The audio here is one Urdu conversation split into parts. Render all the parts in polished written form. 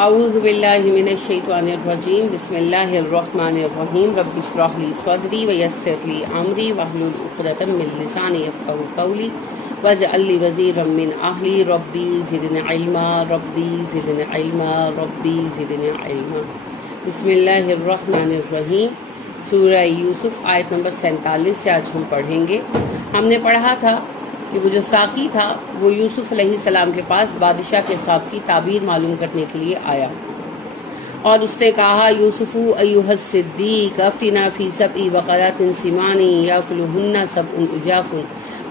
اعوذ باللہ من الشیطان الرجیم بسم اللہ الرحمن الرحیم رب اشرح لی صدری ویسر لی امری واحلل عقدۃ من لسانی یفقهوا قولی واجعل لی وزیرا من اہلی ربی زدنی علما ربی زدنی علما ربی زدنی علما۔ بسم اللہ الرحمن الرحیم، سورہ یوسف آیت نمبر 47 سے آج ہم پڑھیں گے۔ ہم نے پڑھا تھا کہ وہ جو ساقی تھا وہ یوسف علیہ السلام کے پاس بادشاہ کے خواب کی تعبیر معلوم کرنے کے لیے آیا اور اس نے کہا یوسف ایھا الصدیق افتنا فی سبع بقرات سمان یاکلہن سبع عجاف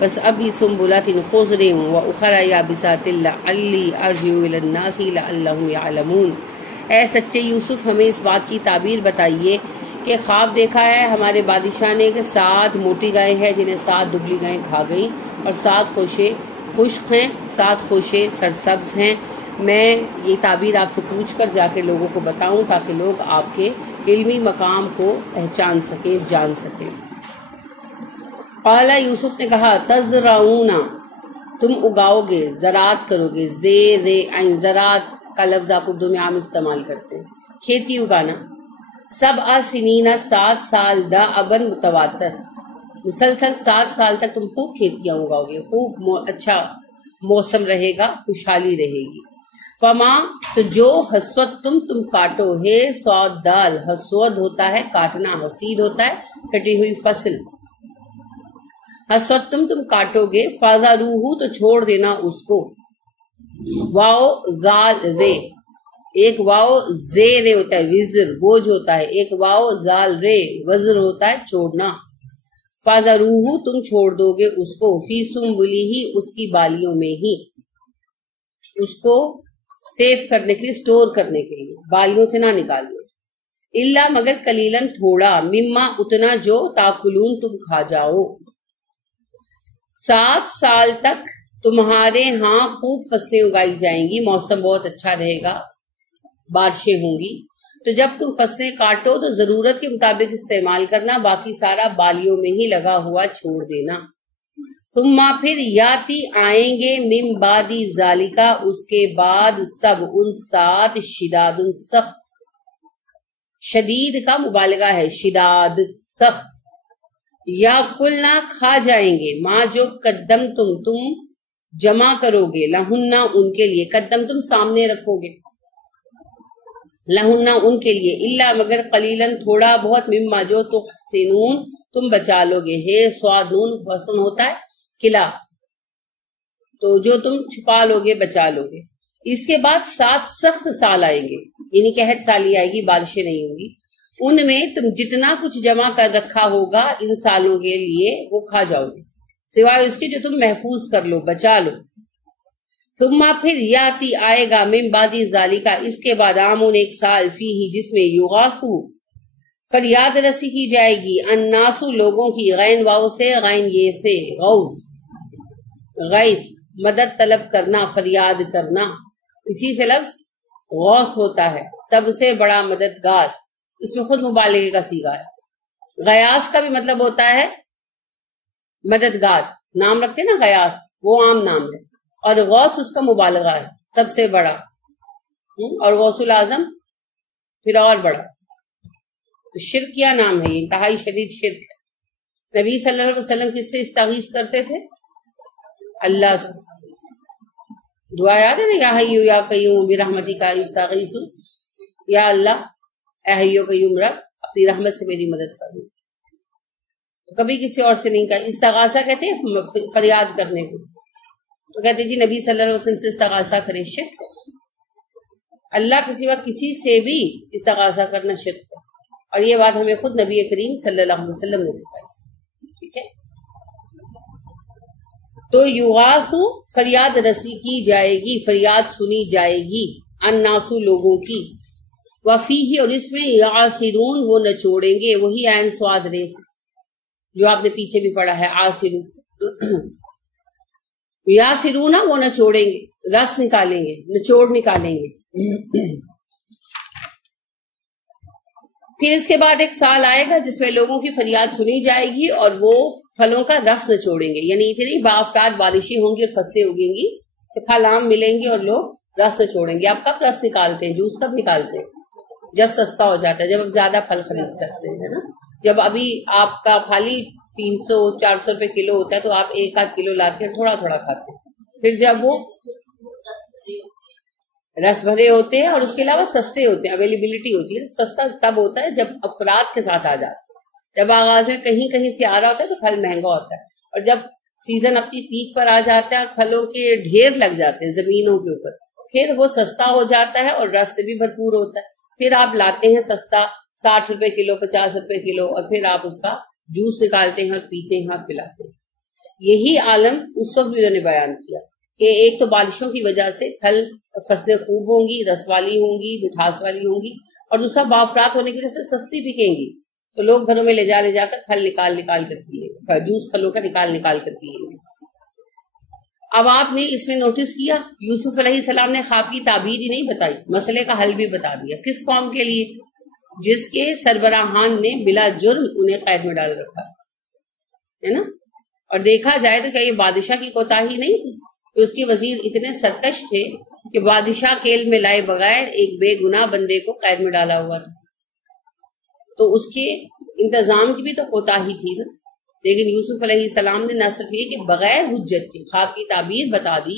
وسبع سنبلات خضر واخر یابسات لعلی ارجع الی الناس لعلہم یعلمون۔ اے سچے یوسف، ہمیں اس بات کی تعبیر بتائیے کہ خواب دیکھا ہے ہمارے بادشاہ نے کہ 7 موٹی گائیں ہیں جنہیں 7 دبلی گائیں کھا گئیں اور 7 خوشے خشک ہیں، 7 خوشے سرسبز ہیں۔ میں یہ تعبیر آپ سے پوچھ کر جا کے لوگوں کو بتاؤں تاکہ لوگ آپ کے علمی مقام کو پہچان سکیں، جان سکیں۔ قال یوسف نے کہا تزرعون، تم اگاؤ گے، زراعت کرو گے، زیر عین زراعت کا لفظ آپ اردو میں عام استعمال کرتے ہیں، کھیتی اگانا۔ 7 سنین 7 سال دأباً متواتر، مسلسل 7 سال تک تم خوب کھیتیاں اگاؤ گے، خوب اچھا موسم رہے گا، خوشحالی رہے گی۔ فما، تو جو حسود تم کاٹو ہے، سود دال، حسود ہوتا ہے کاٹنا، حسید ہوتا ہے کٹی ہوئی فصل۔ حسود تم کاٹو گے، فذروہ، تو چھوڑ دینا اس کو۔ واو زال رے، ایک واو زے رے ہوتا ہے وزر، بوجھ ہوتا ہے، ایک واو زال رے وزر ہوتا ہے چھوڑنا۔ فذروہ، تم چھوڑ دو گے اس کو، فی سنبلہ، اس کی بالیوں میں ہی، اس کو سیف کرنے کے لیے، سٹور کرنے کے لیے، بالیوں سے نہ نکالنا۔ الا، مگر قلیلاً تھوڑا، مما، اتنا جو تاکلون، تم کھا جاؤ۔ 7 سال تک تمہارے ہاں خوب فصلیں اگائی جائیں گی، موسم بہت اچھا رہے گا، بارشیں ہوں گی۔ تو جب تم فصلیں کاٹو تو ضرورت کے مطابق استعمال کرنا، باقی سارا بالیوں میں ہی لگا ہوا چھوڑ دینا۔ ثم، پھر یاتی آئیں گے، من بعد ذالکا، اس کے بعد، سب ان 7 شداد سخت، شدید کا مبالغہ ہے، شداد سخت، یا کلنا کھا جائیں گے، ماں جو قدم تم جمع کرو گے، لہنہ ان کے لیے، قدم تم سامنے رکھو گے، لہنہ ان کے لیے، الا مگر قلیلاً تھوڑا بہت، مما جو تحسنون تم بچا لو گے، ہے سوادون حسن ہوتا ہے قلعہ، تو جو تم چھپا لو گے بچا لو گے۔ اس کے بعد 7 سخت سال آئیں گے، یعنی قحط سالی آئے گی، بارشیں نہیں ہوں گی، ان میں تم جتنا کچھ جمع کر رکھا ہوگا ان سالوں کے لیے وہ کھا جاؤ گے، سوائے اس کے جو تم محفوظ کر لو، بچا لو۔ ثم، پھر یاتی آئے گا، من بعد ذالکا، اس کے بعد، عامون ایک سال، فیہ جس میں، یغاثو فریاد رسی کی جائے گی، الناس لوگوں کی، غین واو سے، غین یہ سے، غوث غیث مدد طلب کرنا، فریاد کرنا، اسی سے لفظ غوث ہوتا ہے، سب سے بڑا مددگار، اس میں خود مبالغے کا صیغہ ہے۔ غیاث کا بھی مطلب ہوتا ہے مددگار، نام رکھتے نا غیاث، وہ عام نام ہے، اور غوث اس کا مبالغہ ہے، سب سے بڑا، اور غوث العظم پھر اور بڑا۔ تو شرک کیا نام ہے، یہ انتہائی شدید شرک ہے۔ نبی صلی اللہ علیہ وسلم کس سے استغیث کرتے تھے؟ اللہ سے۔ دعا یاد ہے نا، یا حیو یا قیوم برحمتک استغیث، یا اللہ اے حی و قیوم رب، اپنی رحمت سے میری مدد کرو۔ کبھی کسی اور سے نہیں کہا، استغاثہ کہتے ہیں فریاد کرنے کو، تو کہتے جی نبی صلی اللہ علیہ وسلم سے استغاثہ کریں، شرک ہے۔ اللہ کے سوا کسی سے بھی استغاثہ کرنا شرک ہے، اور یہ بات ہمیں خود نبی کریم صلی اللہ علیہ وسلم نے سکھائی، ٹھیک ہے۔ تو یغاث، فریاد رسی کی جائے گی، فریاد سنی جائے گی، الناس لوگوں کی، وفیہ، اور اس میں، یعصرون وہ نچوڑیں گے، وہی عین سواد رے سے جو آپ نے پیچھے بھی پڑھا ہے، عاصرون، یاسرون وہ نچوڑیں گے، رس نکالیں گے، نچوڑ نکالیں گے۔ پھر اس کے بعد ایک سال آئے گا جس میں لوگوں کی فریاد سنی جائے گی اور وہ پھلوں کا رس نچوڑیں گے، یعنی اتنی باافراد بارشیں ہوں گی اور فصلیں اگیں گی کہ پھل عام ملیں گے اور لوگ رس نہ چھوڑیں گے. آپ کب رس نکالتے ہیں؟ جوس کب نکالتے ہیں؟ جب سستا ہو جاتا ہے، جب آپ زیادہ پھل خرید سکتے ہیں نا. جب ابھی آپ کا پھل ہی 300-400 روپے کلو ہوتا ہے تو آپ 1-8 کلو لا کے تھوڑا تھوڑا کھاتے ہیں. پھر جب وہ رس بھرے ہوتے ہیں اور اس کے علاوہ سستے ہوتے ہیں، اویلیبلٹی ہوتی ہے. سستا تب ہوتا ہے جب افراد کے ساتھ آ جاتا ہے. جب آغاز میں کہیں کہیں سے آ رہا ہوتا ہے تو پھل مہنگا ہوتا ہے، اور جب سیزن اپنی پیک پر آ جاتا ہے اور پھلوں کے ڈھیر لگ جاتے ہیں زمینوں کے اوپر، پھر وہ سستا ہو جاتا ہے اور رس سے بھی بھرپور ہوتا ہے. پھر آپ لاتے ہیں سستا 60 روپے کلو، 50 روپے کلو، اور پھر آپ اس کا جوس نکالتے ہیں اور پیتے ہیں اور پلاتے ہیں. یہی عالم اس وقت بھی انہوں نے بیان کیا کہ ایک تو بارشوں کی وجہ سے پھل فصلیں خوب ہوں گی، رس والی ہوں گی، مٹھاس والی ہوں گی، اور دوسرا بافرات ہونے کی وجہ سے سستی بکیں گی تو لوگ گھروں میں لے جا کر پھل نکال کر پیے، جوس پھلوں کا نکال کر پیے. اب آپ نے اس میں نوٹس کیا یوسف علیہ السلام نے خواب کی تعبیر ہی نہیں بتائی، مسئلے کا حل بھی بتا دیا. کس قوم کے لیے؟ جس کے سربراہان نے بلا جرم انہیں قید میں ڈال رکھا ہے نا. اور دیکھا جائے تو کیا یہ بادشاہ کی کوتاہی نہیں تھی کہ اس کے وزیر اتنے سرکش تھے کہ بادشاہ کیل میں لائے بغیر ایک بے گناہ بندے کو قید میں ڈالا ہوا تھا. تو اس کے انتظام کی بھی تو کوتاہی تھی نا. لیکن یوسف علیہ السلام نے نہ صرف یہ کہ بغیر حجت کے خواب کی تعبیر بتا دی،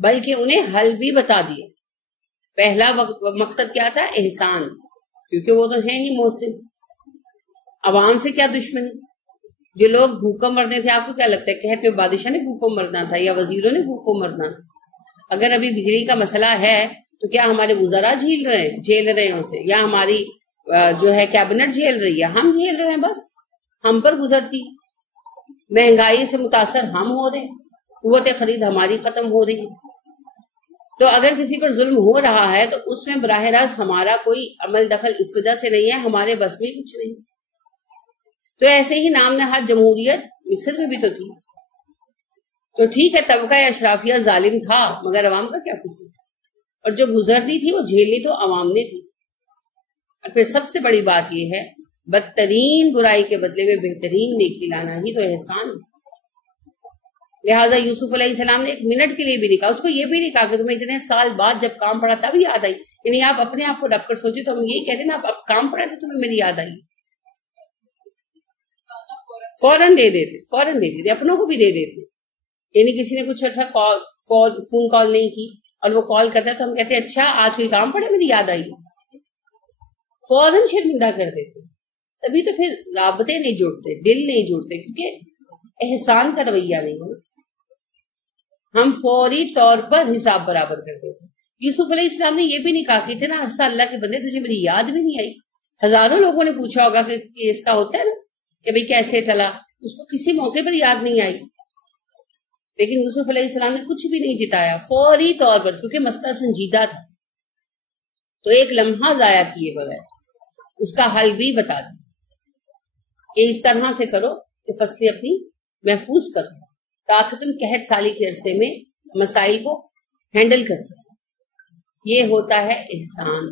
بلکہ انہیں حل بھی بتا دیا. پہلا مقصد کیا تھا؟ احسان، کیونکہ وہ تو ہیں ہی محسن. عوام سے کیا دشمنی؟ جو لوگ بھوکم مرنے تھے، آپ کو کیا لگتا ہے قحط میں بادشاہ نے بھوکم مرنا تھا یا وزیروں نے بھوکم مرنا تھا؟ اگر ابھی بجلی کا مسئلہ ہے تو کیا ہمارے وزراء جھیل رہے ہیں اسے، یا ہماری جو ہے کیبنٹ جھیل رہی ہے؟ ہم جھیل رہے ہیں. بس ہم پر گزرتی مہنگائی سے متاثر ہم ہو رہے ہیں، قوت خرید ہماری ختم ہو رہی ہے. تو اگر کسی پر ظلم ہو رہا ہے تو اس میں براہ راست ہمارا کوئی عمل دخل اس وجہ سے نہیں ہے، ہمارے بس میں کچھ نہیں. تو ایسے ہی نام نہاد جمہوریت مصر میں بھی تو تھی. تو ٹھیک ہے طبقہ اشرافیہ ظالم تھا، مگر عوام کا کیا قصور؟ اور جو گزرنی تھی وہ جھیلنی تو عوام نے تھی. اور پھر سب سے بڑی بات یہ ہے، بدترین برائی کے بدلے میں بہترین نیکی لانا ہی تو احسان ہے. لہٰذا یوسف علیہ السلام نے ایک منٹ کے لیے بھی نہیں کہا، اس کو یہ بھی نہیں کہا کہ تمہیں اتنے سال بعد جب کام پڑا تب یاد آئی. یعنی آپ اپنے آپ کو رکھ کر سوچے تو ہم یہی کہتے ہیں نا، اب کام پڑا تو تمہیں میری یاد آئی، فوراً دے دیتے، اپنوں کو بھی دے دیتے. یعنی کسی نے کچھ عرصہ فون کال نہیں کی اور وہ کال کرتا ہے تو ہم کہتے ہیں اچھا آج کوئی کام پڑا میری یاد آئی، فوراً شرمندہ کر دیتے. تبھی تو پھر رابطے نہیں جڑتے، دل نہیں جڑتے، کیونکہ احسان کا رویہ نہیں ہے. ہم فوری طور پر حساب برابر کرتے تھے. یوسف علیہ السلام نے یہ بھی نہیں کہا کہ اتنا عرصہ اللہ کے بندے تجھے میری یاد بھی نہیں آئی. ہزاروں لوگوں نے پوچھا ہوگا کہ اس کا ہوتا ہے نا کہ بھئی کیسے چلا، اس کو کسی موقع پر یاد نہیں آئی. لیکن یوسف علیہ السلام نے کچھ بھی نہیں جتایا، فوری طور پر، کیونکہ مسئلہ سنجیدہ تھا. تو ایک لمحہ ضائع کیے بغیر اس کا حل بھی بتا دیا کہ اس طرح سے کرو کہ فصلیں اپنی محفوظ کرو تاکہ تم قحط سالی کے عرصے میں مسائل کو ہینڈل کر سکو. یہ ہوتا ہے احسان.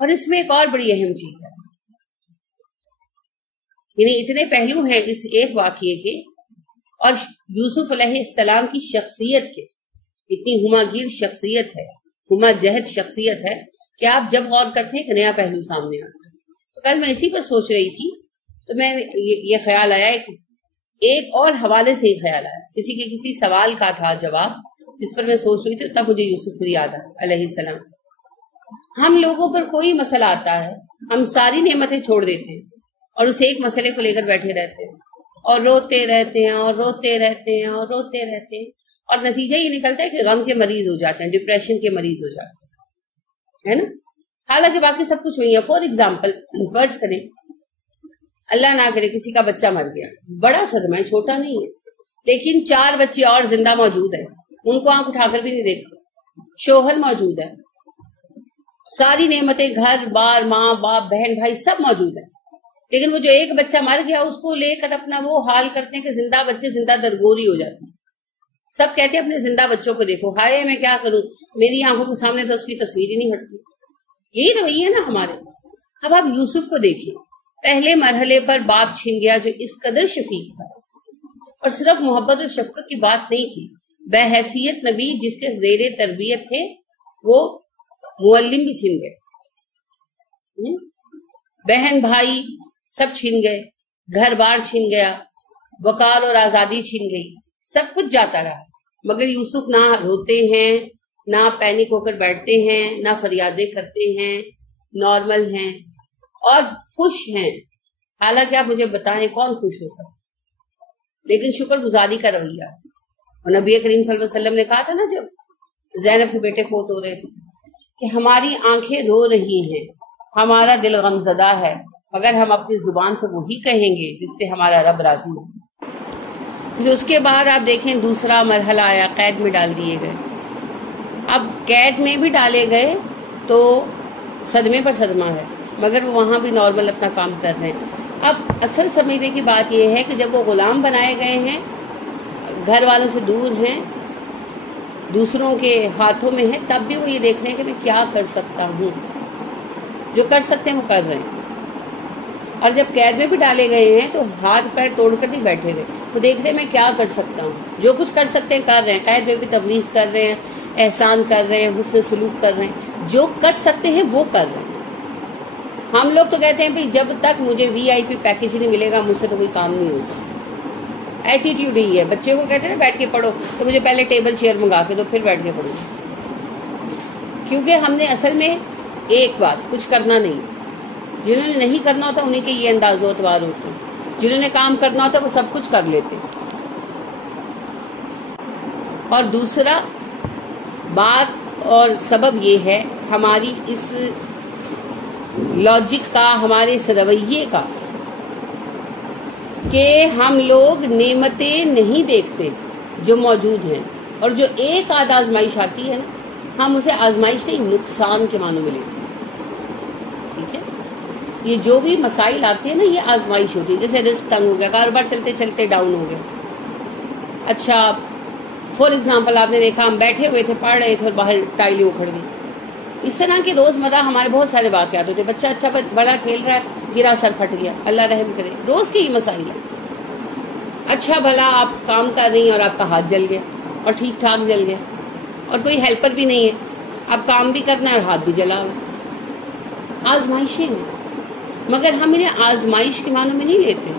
اور اس میں ایک اور بڑی اہم چیز ہے، یعنی اتنے پہلو ہیں اس ایک واقعے کے اور یوسف علیہ السلام کی شخصیت کے. اتنی ہما گیر شخصیت ہے، ہما جہد شخصیت ہے کہ آپ جب غور کرتے ہیں ایک نیا پہلو سامنے آتا ہے. تو کل میں اسی پر سوچ رہی تھی تو میں یہ خیال آیا، ایک اور حوالے سے ہی خیال آیا. کسی کے کسی سوال کا تھا جواب جس پر میں سوچ رہی تھی، تب مجھے یوسف یاد آیا علیہ السلام. ہم لوگوں پر کوئی مسئلہ آتا ہے، ہم ساری نعمتیں چھوڑ دیتے ہیں اور اس ایک مسئلے کو لے کر بیٹھے رہتے ہیں اور روتے رہتے ہیں اور روتے رہتے ہیں اور روتے رہتے ہیں، اور نتیجہ یہ نکلتا ہے کہ غم کے مریض ہو جاتے ہیں، ڈپریشن کے مریض ہو جاتے ہیں، ہے نا. حالانکہ باقی سب کچھ ہوئی ہے. فار ایگزامپل فرض کریں اللہ نہ کرے کسی کا بچہ مر گیا، بڑا صدمہ ہے، چھوٹا نہیں ہے، لیکن 4 بچے اور زندہ موجود ہیں، ان کو آنکھ اٹھا کر بھی نہیں دیکھتے، شوہر موجود ہے، ساری نعمتیں گھر بار، ماں باپ بہن بھائی سب موجود ہیں، لیکن وہ جو ایک بچہ مر گیا اس کو لے کر اپنا وہ حال کرتے ہیں کہ زندہ بچے زندہ درگوری ہو جاتے ہیں. سب کہتے ہیں اپنے زندہ بچوں کو دیکھو، ہائے میں کیا کروں، میری آنکھوں کے سامنے تو اس کی تصویر ہی نہیں ہٹتی. یہی رویہ ہے نا ہمارے. اب آپ یوسف کو دیکھیں، پہلے مرحلے پر باپ چھن گیا جو اس قدر شفیق تھا، اور صرف محبت اور شفقت کی بات نہیں تھی بحیثیت نبی جس کے زیر تربیت تھے وہ معلم بھی چھین گئے، بہن بھائی سب چھین گئے، گھر بار چھین گیا، وقار اور آزادی چھین گئی، سب کچھ جاتا رہا، مگر یوسف نہ روتے ہیں، نہ پینک ہو کر بیٹھتے ہیں، نہ فریادیں کرتے ہیں، نارمل ہیں اور خوش ہیں۔ حالانکہ آپ مجھے بتائیں کون خوش ہو سکتا، لیکن شکر گزاری کا رویہ۔ اور نبی کریم صلی اللہ علیہ وسلم نے کہا تھا نا جب زینب کے بیٹے فوت ہو رہے تھے کہ ہماری آنکھیں رو رہی ہیں، ہمارا دل غمزدہ ہے، مگر ہم اپنی زبان سے وہی کہیں گے جس سے ہمارا رب راضی ہے۔ پھر اس کے بعد آپ دیکھیں دوسرا مرحلہ آیا، قید میں ڈال دیے گئے۔ اب قید میں بھی ڈالے گئے تو صدمے پر صدمہ ہے، مگر وہ وہاں بھی نارمل اپنا کام کر رہے ہیں۔ اب اصل سمجھنے کی بات یہ ہے کہ جب وہ غلام بنائے گئے ہیں، گھر والوں سے دور ہیں، دوسروں کے ہاتھوں میں ہیں، تب بھی وہ یہ دیکھ رہے ہیں کہ میں کیا کر سکتا ہوں، جو کر سکتے ہیں وہ کر رہے ہیں۔ اور جب قید میں بھی ڈالے گئے ہیں تو ہاتھ پیر توڑ کر نہیں بیٹھے ہوئے، وہ دیکھ رہے ہیں میں کیا کر سکتا ہوں، جو کچھ کر سکتے ہیں کر رہے ہیں۔ قید میں بھی تبلیغ کر رہے ہیں، احسان کر رہے ہیں، حسن سلوک کر رہے ہیں، جو کر سکتے ہیں وہ کر رہے ہیں۔ ہم لوگ تو کہتے ہیں جب تک مجھے وی آئی پی پیکج نہیں ملے گا مجھ سے تو کوئی کام نہیں ہو سکتا۔ ایٹیٹیوڈ ہی ہے، بچے کو کہتے ہیں نا بیٹھ کے پڑھو تو مجھے پہلے ٹیبل چیئر منگا کے دو پھر بیٹھ کے پڑھو، کیونکہ ہم نے اصل میں ایک بات کچھ کرنا نہیں۔ جنہوں نے نہیں کرنا ہوتا انہیں کے یہ انداز و اعتبار ہوتے ہیں، جنہوں نے کام کرنا ہوتا وہ سب کچھ کر لیتے۔ اور دوسرا بات اور سبب یہ ہے ہماری اس لاجک کا، ہمارے اس رویے کا، کہ ہم لوگ نعمتیں نہیں دیکھتے جو موجود ہیں، اور جو ایک آدھ آزمائش آتی ہے نا ہم اسے آزمائش نہیں نقصان کے معنوں میں لیتے ہیں۔ ٹھیک ہے، یہ جو بھی مسائل آتے ہیں نا یہ آزمائش ہوتی ہے۔ جیسے رزق تنگ ہو گیا، کاروبار چلتے چلتے ڈاؤن ہو گیا۔ اچھا فار ایگزامپل آپ نے دیکھا ہم بیٹھے ہوئے تھے پڑھ رہے تھے اور باہر ٹائلیں اکھڑ گئی۔ اس طرح کے روزمرہ ہمارے بہت سارے واقعات ہوتے ہیں۔ بچہ اچھا بڑا کھیل رہا ہے، گرا سر پھٹ گیا، اللہ رحم کرے، روز کے ہی مسائل ہیں۔ اچھا بھلا آپ کام کر رہی ہیں اور آپ کا ہاتھ جل گیا اور ٹھیک ٹھاک جل گیا، اور کوئی ہیلپر بھی نہیں ہے، اب کام بھی کرنا ہے اور ہاتھ بھی جلا ہوا۔ آزمائشیں ہیں، مگر ہم انہیں آزمائش کے معنوں میں نہیں لیتے،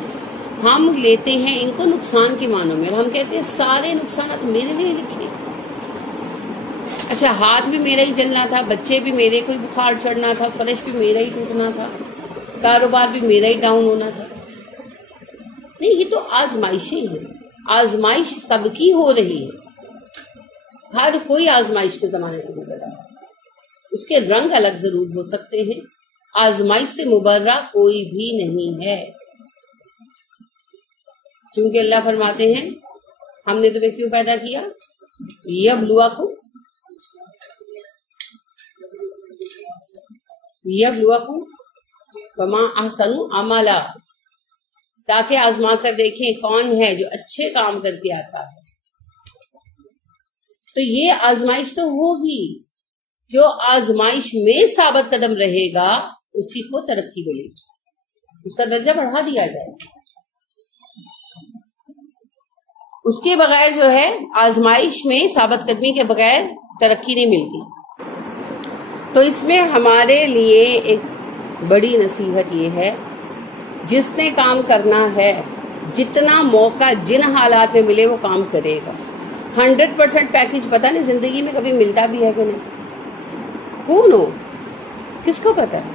ہم لیتے ہیں ان کو نقصان کے معنوں میں، اور ہم کہتے ہیں سارے نقصانات میرے لیے لکھے۔ اچھا ہاتھ بھی میرا ہی جلنا تھا، بچے بھی میرے کو ہی بخار چڑھنا تھا، فرش بھی میرا ہی ٹوٹنا تھا، کاروبار بھی میرا ہی ڈاؤن ہونا تھا۔ نہیں، یہ تو آزمائشیں ہیں، آزمائش سب کی ہو رہی ہے، ہر کوئی آزمائش کے زمانے سے گزر رہا ہے، اس کے رنگ الگ ضرور ہو سکتے ہیں، آزمائش سے مبرہ کوئی بھی نہیں ہے، کیونکہ اللہ فرماتے ہیں ہم نے تمہیں کیوں پیدا کیا، یبلوکم وما احسن عملا، تاکہ آزما کر دیکھیں کون ہے جو اچھے کام کر کے آتا ہے۔ تو یہ آزمائش تو ہوگی، جو آزمائش میں ثابت قدم رہے گا اسی کو ترقی ملے گی، اس کا درجہ بڑھا دیا جائے گا۔ اس کے بغیر جو ہے آزمائش میں ثابت قدمی کے بغیر ترقی نہیں ملتی۔ تو اس میں ہمارے لیے ایک بڑی نصیحت یہ ہے، جس نے کام کرنا ہے جتنا موقع جن حالات میں ملے وہ کام کرے گا۔ 100% پیکج پتہ نہیں زندگی میں کبھی ملتا بھی ہے کہ نہیں، ہو نو، کس کو پتہ ہے؟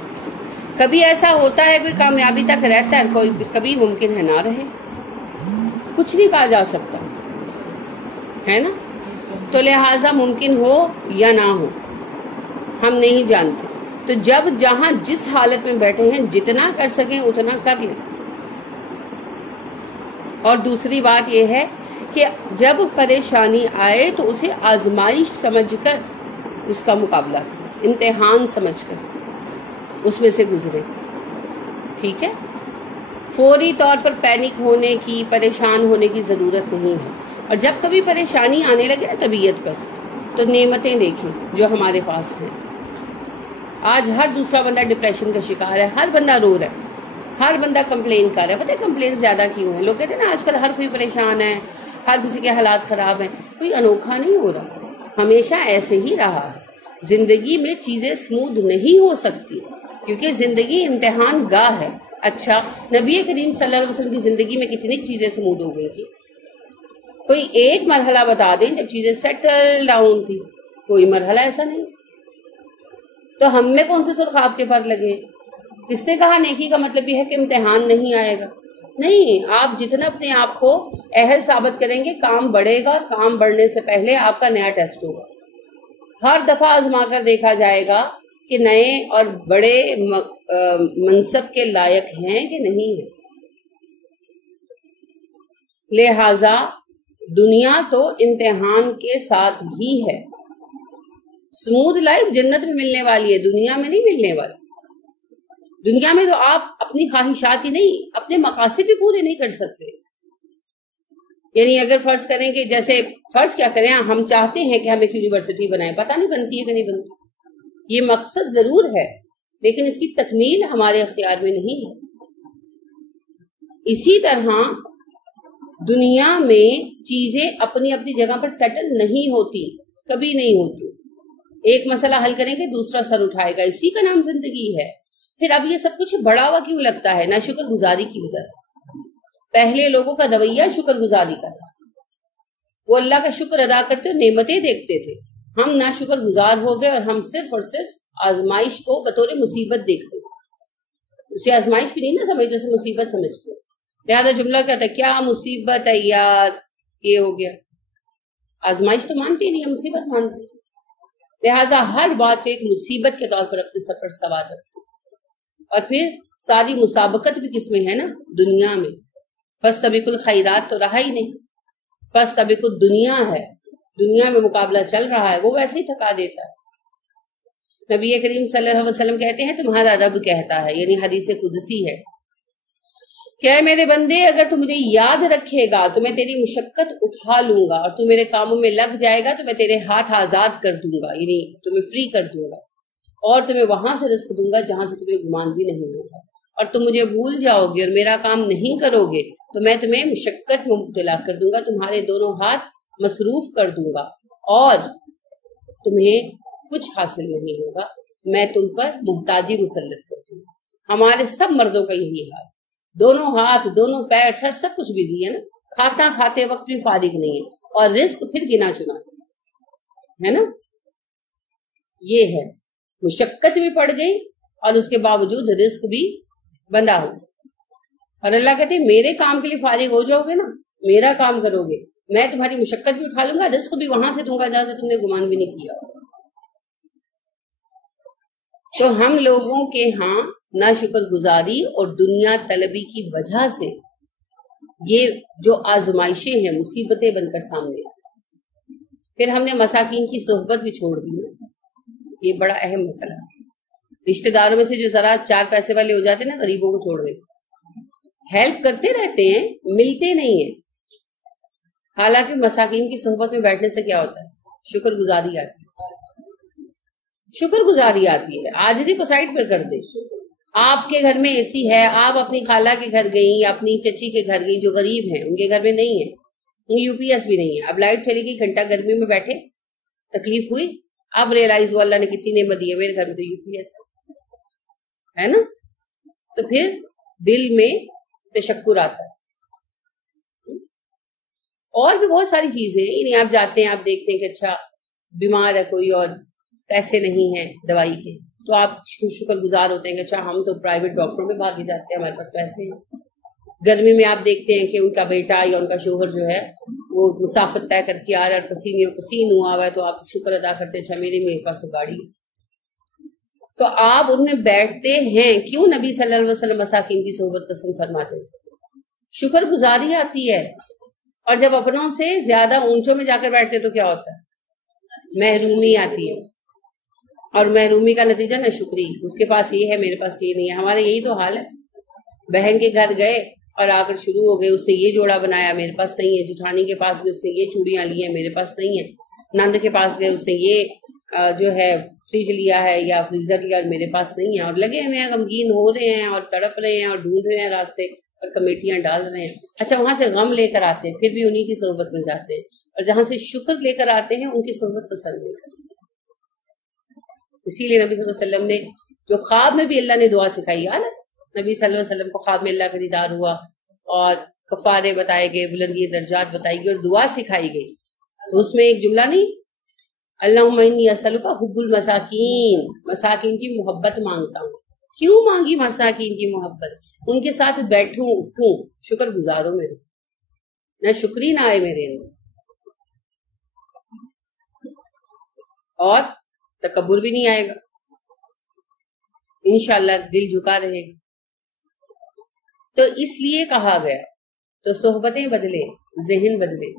کبھی ایسا ہوتا ہے کوئی کامیابی تک رہتا ہے، کوئی کبھی ممکن ہے نہ رہے، کچھ نہیں کہا جا سکتا ہے نا۔ تو لہٰذا ممکن ہو یا نہ ہو ہم نہیں جانتے، تو جب جہاں جس حالت میں بیٹھے ہیں جتنا کر سکیں اتنا کر لیں۔ اور دوسری بات یہ ہے کہ جب پریشانی آئے تو اسے آزمائش سمجھ کر اس کا مقابلہ کریں، امتحان سمجھ کر اس میں سے گزرے، ٹھیک ہے۔ فوری طور پر پینک ہونے کی، پریشان ہونے کی ضرورت نہیں ہے۔ اور جب کبھی پریشانی آنے لگے نا طبیعت پر، تو نعمتیں دیکھیں جو ہمارے پاس ہیں۔ آج ہر دوسرا بندہ ڈپریشن کا شکار ہے، ہر بندہ رو رہا ہے، ہر بندہ کمپلین کر رہا ہے. پتہ ہے کمپلین زیادہ کیوں ہے؟ لوگ کہتے ہیں نا آج کل ہر کوئی پریشان ہے، ہر کسی کے حالات خراب ہیں. کوئی انوکھا نہیں ہو رہا، ہمیشہ ایسے ہی رہا ہے. زندگی میں چیزیں سمودھ نہیں ہو سکتی کیونکہ زندگی امتحان گاہ ہے. اچھا، نبی کریم صلی اللہ علیہ وسلم کی زندگی میں کتنی چیزیں سمودھ ہو گئی تھی؟ کوئی ایک مرحلہ بتا دیں جب چیزیں سیٹل ڈاؤن تھی. کوئی مرحلہ ایسا نہیں. تو ہم میں کون سے سرخاب کے پر لگے؟ کس نے کہا نیکی کا مطلب یہ ہے کہ امتحان نہیں آئے گا؟ نہیں، آپ جتنا اپنے آپ کو اہل ثابت کریں گے کام بڑھے گا. کام بڑھنے سے پہلے آپ کا نیا ٹیسٹ ہوگا. ہر دفعہ آزما کر دیکھا جائے گا کہ نئے اور بڑے منصب کے لائق ہیں کہ نہیں ہیں. لہذا دنیا تو امتحان کے ساتھ ہی ہے. سمودھ لائف جنت میں ملنے والی ہے، دنیا میں نہیں ملنے والی. دنیا میں تو آپ اپنی خواہشات ہی نہیں، اپنے مقاصد بھی پورے نہیں کر سکتے. یعنی اگر فرض کریں کہ جیسے فرض کیا کریں، ہم چاہتے ہیں کہ ہم ایک یونیورسٹی بنائیں، پتہ نہیں بنتی ہے کہ نہیں بنتی. یہ مقصد ضرور ہے لیکن اس کی تکمیل ہمارے اختیار میں نہیں ہے. اسی طرح دنیا میں چیزیں اپنی اپنی جگہ پر سیٹل نہیں ہوتی، کبھی نہیں ہوتی. ایک مسئلہ حل کریں گے دوسرا سر اٹھائے گا. اسی کا نام زندگی ہے. پھر اب یہ سب کچھ بڑا ہوا کیوں لگتا ہے؟ نہ شکر گزاری کی وجہ سے. پہلے لوگوں کا رویہ شکر گزاری کا تھا، وہ اللہ کا شکر ادا کرتے اور نعمتیں دیکھتے تھے. ہم نہ شکر گزار ہو گئے اور ہم صرف اور صرف آزمائش کو بطور مصیبت دیکھتے ہیں. اسے آزمائش بھی نہیں نہ سمجھتے، اسے مصیبت سمجھتے. لہٰذا جملہ کہتا ہے کیا مصیبت ہے یار یہ ہو گیا. آزمائش تو مانتے نہیں، مصیبت مانتے. لہٰذا ہر بات کو ایک مصیبت کے طور پر اپنے سر پر سوار رکھتے. اور پھر ساری مسابقت بھی کس میں ہے نا؟ دنیا میں. فاستبقوا الخیرات تو رہا ہی نہیں، فاستبقوا الدنیا ہے. دنیا میں مقابلہ چل رہا ہے، وہ ویسے ہی تھکا دیتا ہے. نبی کریم صلی اللہ علیہ وسلم کہتے ہیں تمہارا رب کہتا ہے، یعنی حدیث قدسی ہے کہ اے میرے بندے اگر تو مجھے یاد رکھے گا تو میں تیری مشقت اٹھا لوں گا، اور تو میرے کاموں میں لگ جائے گا تو میں تیرے ہاتھ آزاد کر دوں گا، یعنی تمہیں فری کر دوں گا، اور تمہیں وہاں سے رزق دوں گا جہاں سے تمہیں گمان بھی نہیں ہوگا. اور تم مجھے بھول جاؤ گے اور میرا کام نہیں کرو گے تو میں تمہیں مشقت میں مبتلا کر دوں گا، تمہارے دونوں ہاتھ مصروف کر دوں گا اور تمہیں کچھ حاصل نہیں ہوگا. میں تم پر محتاجی مسلط کر دوں گا. ہمارے سب مردوں کا یہی حال، دونوں ہاتھ دونوں پیر سر سب کچھ بزی ہے نا. کھاتے وقت بھی فارغ نہیں ہے، اور رزق پھر گنا چنا ہے نا. یہ ہے مشقت بھی پڑ گئی اور اس کے باوجود رزق بھی بندہ ہو. اور اللہ کہتے ہیں میرے کام کے لیے فارغ ہو جاؤ گے نا، میرا کام کرو گے، میں تمہاری مشقت بھی اٹھا لوں گا، رزق بھی وہاں سے دوں گا جہاں سے تم نے گمان بھی نہیں کیا. تو ہم لوگوں کے ہاں نہ شکر گزاری اور دنیا طلبی کی وجہ سے یہ جو آزمائشیں ہیں مصیبتیں بن کر سامنے آتی. پھر ہم نے مساکین کی صحبت بھی چھوڑ دی. یہ بڑا اہم مسئلہ ہے. رشتہ داروں میں سے جو ذرا 4 پیسے والے ہو جاتے ہیں نا، غریبوں کو چھوڑ دیتے. ہیلپ کرتے رہتے ہیں، ملتے نہیں ہیں. حالانکہ مساکین کی صحبت میں بیٹھنے سے کیا ہوتا ہے؟ شکر گزاری آتی ہے. شکر گزاری آتی ہے. عاجزی کو سائڈ پر کر دیں. آپ کے گھر میں اے سی ہے، آپ اپنی خالہ کے گھر گئی، اپنی چچی کے گھر گئی جو غریب ہیں، ان کے گھر میں نہیں ہے، یو پی ایس بھی نہیں ہے. اب لائٹ چلی گئی، گھنٹہ گرمی میں بیٹھے، تکلیف ہوئی، اب ریئلائز ہوا اللہ نے کتنی نعمت دی ہے، میرے گھر میں تو یو پی ایس ہے نا. تو پھر دل میں تشکر آتا ہے. اور بھی بہت ساری چیزیں ہیں. یعنی آپ جاتے ہیں، آپ دیکھتے ہیں کہ اچھا بیمار ہے کوئی اور پیسے نہیں ہیں دوائی کے، تو آپ شکر گزار ہوتے ہیں کہ اچھا ہم تو پرائیویٹ ڈاکٹروں میں بھاگے جاتے ہیں، ہمارے پاس پیسے ہیں. گرمی میں آپ دیکھتے ہیں کہ ان کا بیٹا یا ان کا شوہر جو ہے وہ مسافت طے کر کے آ رہا ہے اور پسین ہوا ہوا ہے، تو آپ شکر ادا کرتے ہیں اچھا میرے پاس تو گاڑی ہے. تو آپ ان میں بیٹھتے ہیں. کیوں نبی صلی اللہ علیہ وسلم مساکین کی صحبت پسند فرماتے تھے؟ شکر گزاری آتی ہے. اور جب اپنوں سے زیادہ اونچوں میں جا کر بیٹھتے تو کیا ہوتا ہے؟ محرومی آتی ہے. اور محرومی کا نتیجہ نہ شکری، اس کے پاس یہ ہے میرے پاس یہ نہیں ہے. ہمارے یہی تو حال ہے. بہن کے گھر گئے اور آ کر شروع ہو گئے، اس نے یہ جوڑا بنایا میرے پاس نہیں ہے. جٹھانی کے پاس گئے، اس نے یہ چوڑیاں لی ہیں میرے پاس نہیں ہے. نند کے پاس گئے، اس نے یہ جو ہے فریج لیا ہے یا فریزر لیا اور میرے پاس نہیں ہے، اور لگے ہوئے ہیں، غمگین ہو رہے ہیں اور تڑپ رہے ہیں اور ڈھونڈ رہے ہیں راستے اور کمیٹیاں ڈال رہے ہیں. اچھا وہاں سے غم لے کر آتے ہیں، پھر بھی انہی کی صحبت میں جاتے ہیں، اور جہاں سے شکر لے کر آتے ہیں ان کی صحبت پسند نہیں کرتے. اسی لیے نبی صلی اللہ علیہ وسلم نے جو خواب میں بھی اللہ نے دعا سکھائی ہے نا، نبی صلی اللہ علیہ وسلم کو خواب میں اللہ کا دیدار ہوا اور کفارے بتائے گئے، بلندی درجات بتائی گئی اور دعا سکھائی گئی. تو اس میں ایک جملہ نہیں، اللہم انی اسألک حب المساکین، مساکین کی محبت مانگتا ہوں. کیوں مانگی مساکین کی محبت؟ ان کے ساتھ بیٹھوں اٹھوں، شکر گزاروں میرے، نہ شکری نہ آئے میرے اندر، اور تکبر بھی نہیں آئے گا، انشاءاللہ دل جھکا رہے گا. تو اس لیے کہا گیا تو صحبتیں بدلے، ذہن بدلے،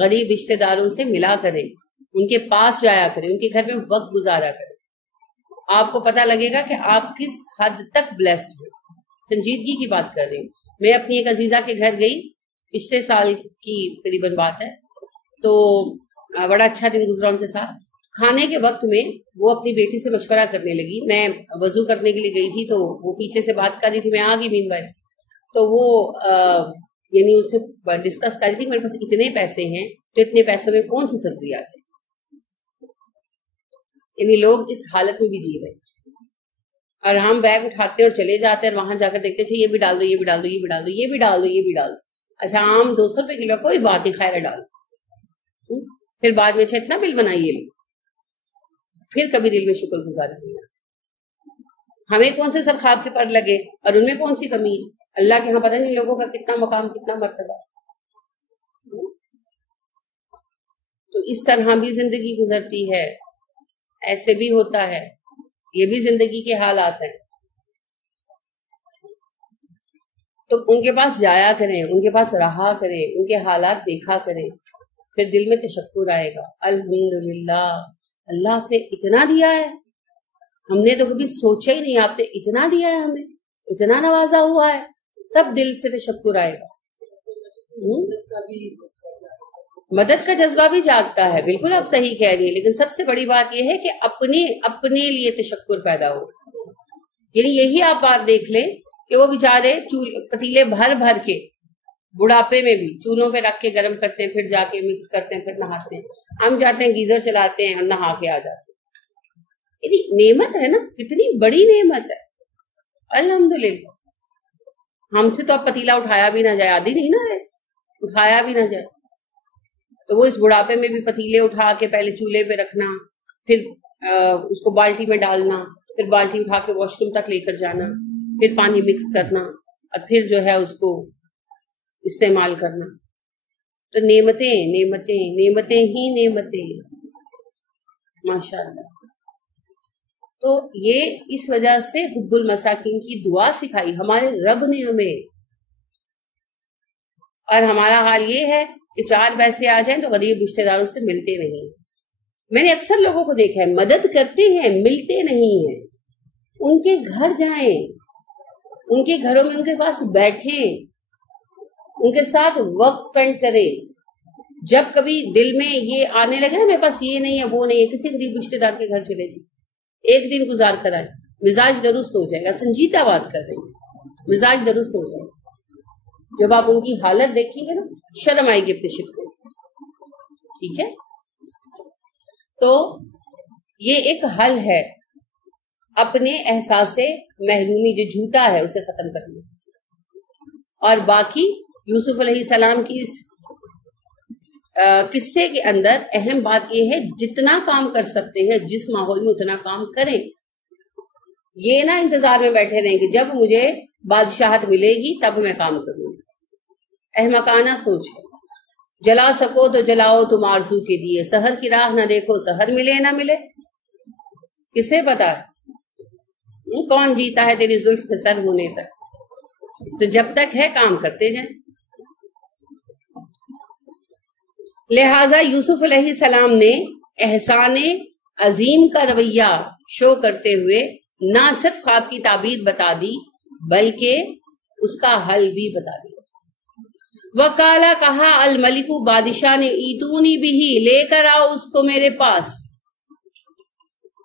غریب رشتہ داروں سے ملا کریں، ان کے پاس جایا کریں، ان کے گھر میں وقت گزارا کریں. آپ کو پتہ لگے گا کہ آپ کس حد تک بلیسڈ ہیں. سنجیدگی کی بات کر رہی ہوں. میں اپنی ایک عزیزہ کے گھر گئی، پچھلے سال کی قریباً بات ہے، تو بڑا اچھا دن گزرا ان کے ساتھ. کھانے کے وقت میں وہ اپنی بیٹی سے مشورہ کرنے لگی. میں وضو کرنے کے لیے گئی تھی تو وہ پیچھے سے بات کر رہی تھی، میں آ گئی مین بھائی. تو وہ یعنی اس سے ڈسکس کر رہی تھی میرے پاس اتنے پیسے ہیں تو اتنے پیسوں میں کون سی سبزی آ جائے. یعنی لوگ اس حالت میں بھی جی رہے ہیں، اور ہم بیگ اٹھاتے اور چلے جاتے ہیں اور وہاں جا کر دیکھتے ہیں یہ بھی ڈال دو، یہ بھی ڈال دو، یہ بھی ڈال دو، یہ بھی ڈال دو، یہ بھی ڈال دو. اچھا آم 200 روپے کلو، کوئی بات نہیں، خیر ڈال دو. پھر بعد میں اتنا بل بنائیے لو، پھر کبھی دل میں شکر گزاری نہیں. ہمیں کون سے سر خواب کے پر لگے اور ان میں کون سی کمی ہے. اللہ کے ہاں پتہ نہیں لوگوں کا کتنا مقام، کتنا مرتبہ. تو اس طرح بھی زندگی گزرتی ہے، ایسے بھی ہوتا ہے، یہ بھی زندگی کے حالات ہیں. تو ان کے پاس جایا کریں، ان کے پاس رہا کریں، ان کے حالات دیکھا کریں، پھر دل میں تشکر آئے گا. الحمدللہ اللہ آپ نے اتنا دیا ہے، ہم نے تو کبھی سوچا ہی نہیں، آپ نے اتنا دیا ہے، ہمیں اتنا نوازا ہوا ہے، تب دل سے تشکر آئے گا. مدد کا جذبہ بھی جاگتا ہے. بالکل آپ صحیح کہہ رہی ہیں، لیکن سب سے بڑی بات یہ ہے کہ اپنے لیے تشکر پیدا ہو. یعنی یہی آپ بات دیکھ لیں کہ وہ بیچارے پتیلے بھر بھر کے بڑھاپے میں بھی چولہوں پہ رکھ کے گرم کرتے ہیں، پھر جا کے مکس کرتے ہیں، پھر نہاتے ہیں. ہم جاتے ہیں گیزر چلاتے ہیں اور نہا کے آ جاتے ہیں. یعنی نعمت ہے نا، کتنی بڑی نعمت ہے. الحمدللہ ہم سے تو اب پتیلا اٹھایا بھی نہ جائے، عادی نہیں نا ہے، اٹھایا بھی نہ جائے. تو وہ اس بڑھاپے میں بھی پتیلے اٹھا کے پہلے چولہے پہ رکھنا، پھر اس کو بالٹی میں ڈالنا، پھر بالٹی اٹھا کے واش روم تک لے کر جانا، پھر پانی مکس کرنا، اور پھر جو ہے اس کو استعمال کرنا. تو نعمتیں نعمتیں نعمتیں ہی نعمتیں، ماشاءاللہ. تو یہ اس وجہ سے حب المساکین کی دعا سکھائی ہمارے رب نے ہمیں. اور ہمارا حال یہ ہے کہ 4 پیسے آ جائیں تو غریب رشتہ داروں سے ملتے نہیں. میں نے اکثر لوگوں کو دیکھا ہے مدد کرتے ہیں، ملتے نہیں ہیں. ان کے گھر جائیں، ان کے گھروں میں ان کے پاس بیٹھیں، ان کے ساتھ وقت سپینڈ کریں. جب کبھی دل میں یہ آنے لگے نا میرے پاس یہ نہیں ہے وہ نہیں ہے، کسی غریب رشتہ دار کے گھر چلے جائیں، ایک دن گزار کر آئے، مزاج درست ہو جائے گا. سنجیدہ بات کر رہی ہیں، مزاج درست ہو جائے گا. جب آپ ان کی حالت دیکھیں گے نا شرم آئے گی اپنے شکر. ٹھیک ہے، تو یہ ایک حل ہے اپنے احساس محرومی جو جھوٹا ہے اسے ختم کرنا. اور باقی یوسف علیہ السلام کی اس قصے کے اندر اہم بات یہ ہے جتنا کام کر سکتے ہیں جس ماحول میں اتنا کام کریں. یہ نہ انتظار میں بیٹھے رہیں کہ جب مجھے بادشاہت ملے گی تب میں کام کروں. احمقانہ سوچ ہے. جلا سکو تو جلاؤ تم آرزو کے دیے، سحر کی راہ نہ دیکھو سحر ملے نہ ملے. کسے پتا ہے کون جیتا ہے تیری زلف کے سر ہونے تک. تو جب تک ہے کام کرتے جائیں. لہٰذا یوسف علیہ السلام نے احسان عظیم کا رویہ شو کرتے ہوئے نہ صرف خواب کی تعبیر بتا دی بلکہ اس کا حل بھی بتا دیا. وکالا کہا الملک، بادشاہ نے ایتونی بھی، لے کر آؤ اس کو میرے پاس.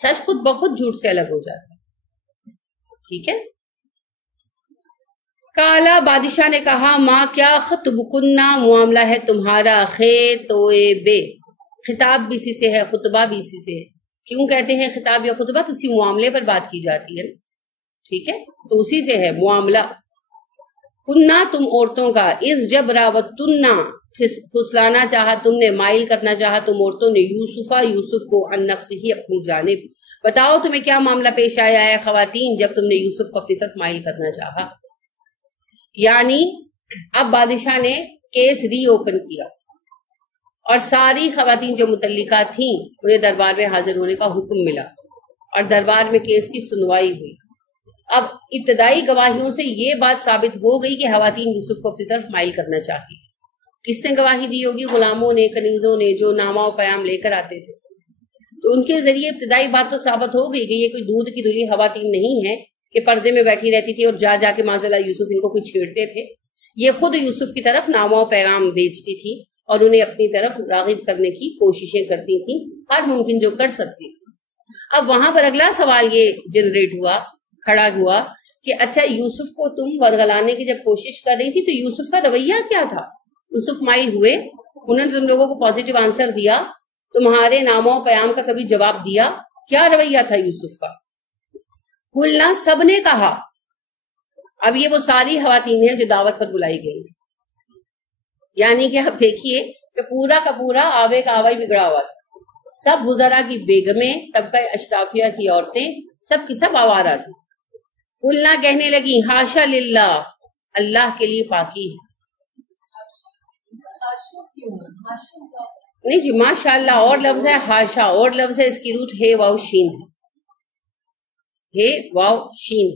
سچ خود بخود جھوٹ سے الگ ہو جاتا ہے. ٹھیک ہے. کالا بادشاہ نے کہا ماں کیا خطبکنہ معاملہ ہے تمہارا. خطوے بے خطاب بھی اسی سے ہے, خطبہ بھی اسی سے ہے. کیوں کہتے ہیں خطاب یا خطبہ؟ کسی معاملے پر بات کی جاتی ہے. ٹھیک ہے, تو اسی سے ہے معاملہ. کنہ تم عورتوں کا, اس جب راوتنہ پھسلانا چاہا تم نے, مائل کرنا چاہا تم عورتوں نے, یوسف کو عن نفسہ اپنی جانب. بتاؤ تمہیں کیا معاملہ پیش آیا ہے خواتین جب تم نے یوسف کو اپنی طرف مائل کرنا چاہا. یعنی اب بادشاہ نے کیس ری اوپن کیا اور ساری خواتین جو متعلقات تھیں انہیں دربار میں حاضر ہونے کا حکم ملا اور دربار میں کیس کی سنوائی ہوئی. اب ابتدائی گواہیوں سے یہ بات ثابت ہو گئی کہ خواتین یوسف کو اپنی طرف مائل کرنا چاہتی تھی. کس نے گواہی دی ہوگی؟ غلاموں نے, کنیزوں نے, جو نامہ و پیام لے کر آتے تھے. تو ان کے ذریعے ابتدائی بات تو ثابت ہو گئی کہ یہ کوئی دودھ کی دھلی خواتین نہیں ہے کہ پردے میں بیٹھی رہتی تھی اور جا جا کے معاذ اللہ یوسف ان کو کوئی چھیڑتے تھے. یہ خود یوسف کی طرف نامہ و پیغام بھیجتی تھی اور انہیں اپنی طرف راغب کرنے کی کوششیں کرتی تھیں, ہر ممکن جو کر سکتی تھی. اب وہاں پر اگلا سوال یہ جنریٹ ہوا, کھڑا ہوا کہ اچھا یوسف کو تم ورگلانے کی جب کوشش کر رہی تھی تو یوسف کا رویہ کیا تھا؟ یوسف مائل ہوئے, انہوں نے تم لوگوں کو پازیٹیو آنسر دیا, تمہارے ناموں و پیام کا کبھی جواب دیا؟ کیا رویہ تھا یوسف کا؟ کلنا سب نے کہا. اب یہ وہ ساری خواتین ہیں جو دعوت پر بلائی گئی تھی. یعنی کہ اب دیکھیے کہ پورا کا پورا آوے کا آوا ہی بگڑا ہوا تھا. سب وزراء کی بیگمیں, طبقہ اشرافیہ کی عورتیں, سب کی سب آوارہ تھی. کلنا کہنے لگی حاشا للہ, اللہ کے لیے پاکی ہے. نہیں جی, ماشاء اللہ اور لفظ ہے, حاشا اور لفظ ہے, اس کی روٹ ہے واو شین ہے, ہے واو شین.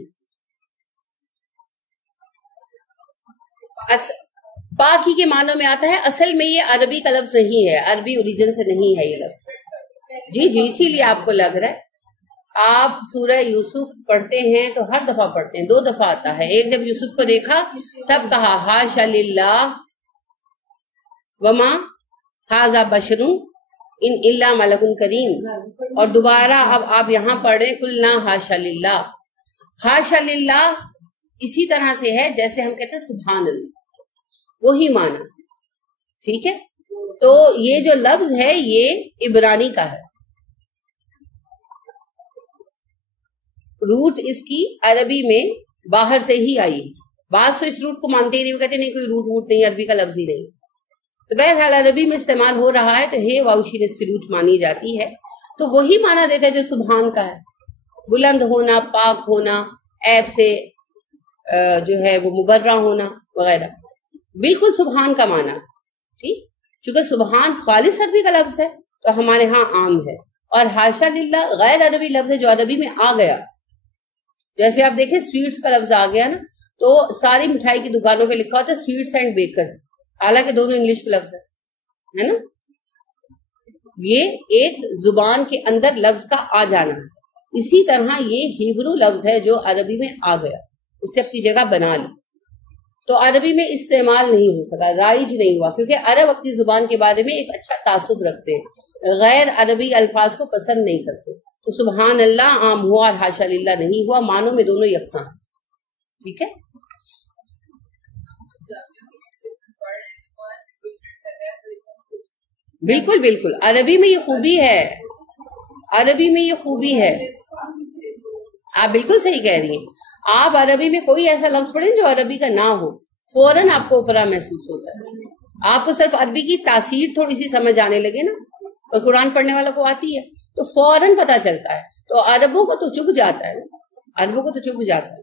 پاکی کے معنوں میں آتا ہے. اصل میں یہ عربی کا لفظ نہیں ہے, عربی اوریجن سے نہیں ہے یہ لفظ. جی جی, اسی لیے آپ کو لگ رہا ہے. آپ سورہ یوسف پڑھتے ہیں تو ہر دفعہ پڑھتے ہیں, 2 دفعہ آتا ہے. ایک جب یوسف کو دیکھا تب کہا حاشا للہ وما ھذا بشر ان الا ملک کریم, اور دوبارہ اب آپ یہاں پڑھیں قلنا حاشا للہ. حاشا للہ اسی طرح سے ہے جیسے ہم کہتے ہیں سبحان اللہ, وہی معنی. ٹھیک ہے, تو یہ جو لفظ ہے یہ عبرانی کا ہے, روٹ اس کی عربی میں باہر سے ہی آئی ہے. بعض تو اس روٹ کو مانتے ہی نہیں, وہ کہتے نہیں کوئی روٹ نہیں, عربی کا لفظ ہی نہیں. تو بہرحال عربی میں استعمال ہو رہا ہے تو ہے واؤشین اس کی روٹ مانی جاتی ہے. تو وہی معنی دیتا ہے جو سبحان کا ہے, بلند ہونا, پاک ہونا, عیب سے جو ہے وہ مبرہ ہونا وغیرہ. بالکل سبحان کا معنی. ٹھیک, چونکہ سبحان خالص عربی کا لفظ ہے تو ہمارے ہاں عام ہے, اور حاشا للہ غیر عربی لفظ ہے جو عربی میں آ گیا. جیسے آپ دیکھیں سویٹس کا لفظ آ گیا نا, تو ساری مٹھائی کی دکانوں پہ لکھا ہوتا ہے سویٹس اینڈ بیکرز, حالانکہ دونوں انگلش کے لفظ ہے نا. یہ ایک زبان کے اندر لفظ کا آ جانا ہے. اسی طرح یہ ہیبرو لفظ ہے جو عربی میں آ گیا, اس سے اپنی جگہ بنا لی, تو عربی میں استعمال نہیں ہو سکا, رائج نہیں ہوا, کیونکہ عرب اپنی زبان کے بارے میں ایک اچھا تعصب رکھتے ہیں, غیر عربی الفاظ کو پسند نہیں کرتے. تو سبحان اللہ عام ہوا اور حاشا للہ نہیں ہوا, معنوں میں دونوں یکساں ہیں. ٹھیک ہے, بالکل بالکل, عربی میں یہ خوبی ہے, عربی میں یہ خوبی ہے. آپ بالکل صحیح کہہ رہی ہیں. آپ عربی میں کوئی ایسا لفظ پڑھیں جو عربی کا نہ ہو, فوراً آپ کو اوپرا محسوس ہوتا ہے. آپ کو صرف عربی کی تاثیر تھوڑی سی سمجھ آنے لگے نا, اور قرآن پڑھنے والا کو آتی ہے تو فوراً پتہ چلتا ہے. تو عربوں کو تو چبھ جاتا ہے نا, عربوں کو تو چبھ جاتا ہے,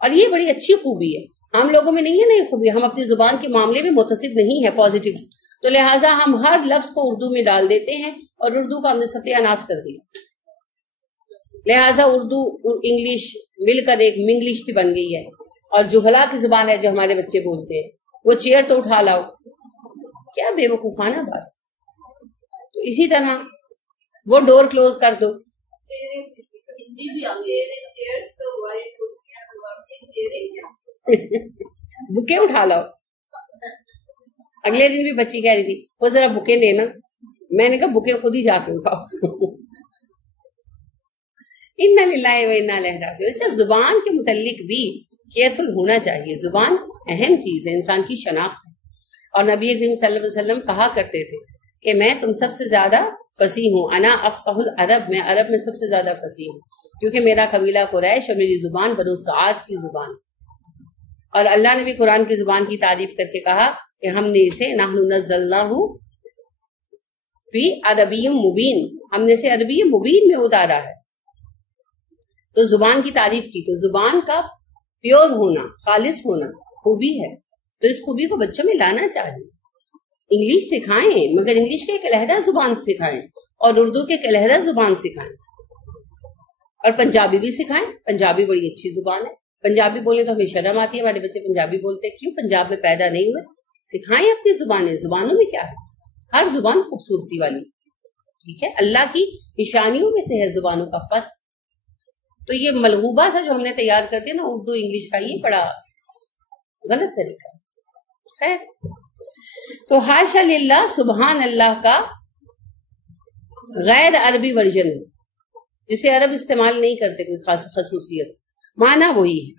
اور یہ بڑی اچھی خوبی ہے. ہم لوگوں میں نہیں ہے نا یہ خوبی, ہم اپنی زبان کے معاملے میں متصب نہیں ہے پازیٹیو, تو لہٰذا ہم ہر لفظ کو اردو میں ڈال دیتے ہیں اور اردو کا ہم نے ستیہ ناش کر دیا. لہٰذا اردو انگلش مل کر ایک منگلش سی بن گئی ہے, اور جہلا کی زبان ہے جو ہمارے بچے بولتے ہیں, وہ چیئر تو اٹھا لاؤ, کیا بے وقوفانہ بات. تو اسی طرح وہ ڈور کلوز کر دو, بکے اٹھا لاؤ. اگلے دن بھی بچی کہہ رہی تھی وہ ذرا بکے دینا, میں نے کہا بکے خود ہی جا کے اٹھاؤ. اِنَّ لِلَّهِ وَإِنَّا إِلَيْهِ رَاجِعُونَ۔ اچھا، زبان کے متعلق بھی کیئرفل ہونا چاہیے. زبان اہم چیز ہے، انسان کی شناخت ہے. اور نبی کریم صلی اللہ علیہ وسلم کہا کرتے تھے کہ میں تم سب سے زیادہ فصیح ہوں. انا افصح العرب، میں عرب میں سب سے زیادہ فصیح ہوں، کیونکہ میرا قبیلہ قریش اور میری زبان بنو سعد کی زبان. اور اللہ نے بھی قرآن کی زبان کی تعریف کر کے کہا کہ ہم نے اسے نحن نزلناہ فی عربی مبین، ہم نے اسے عربی مبین میں اتارا ہے. تو زبان کی تعریف کی. تو زبان کا پیور ہونا، خالص ہونا خوبی ہے. تو اس خوبی کو بچوں میں لانا چاہیے. انگلش سکھائیں، مگر انگلش کے ایک علیحدہ زبان سکھائیں، اور اردو کے ایک علیحدہ زبان سکھائیں، اور پنجابی بھی سکھائیں. پنجابی بڑی اچھی زبان ہے. پنجابی بولیں تو ہمیں شرم آتی ہے، ہمارے بچے پنجابی بولتے ہیں. کیوں؟ پنجاب میں پیدا نہیں ہوئے. سکھائیں اپنی زبانیں. زبانوں میں کیا ہے؟ ہر زبان خوبصورتی والی. ٹھیک ہے، اللہ کی نشانیوں میں سے ہے زبانوں کا فرق. تو یہ ملغوبہ سا جو ہم نے تیار کرتے ہیں نا اردو انگلش کا، یہ بڑا غلط طریقہ ہے. خیر، تو حاشا للہ، سبحان اللہ کا غیر عربی ورژن ہے جسے عرب استعمال نہیں کرتے کوئی خاص خصوصیت سے. معنی وہی ہے.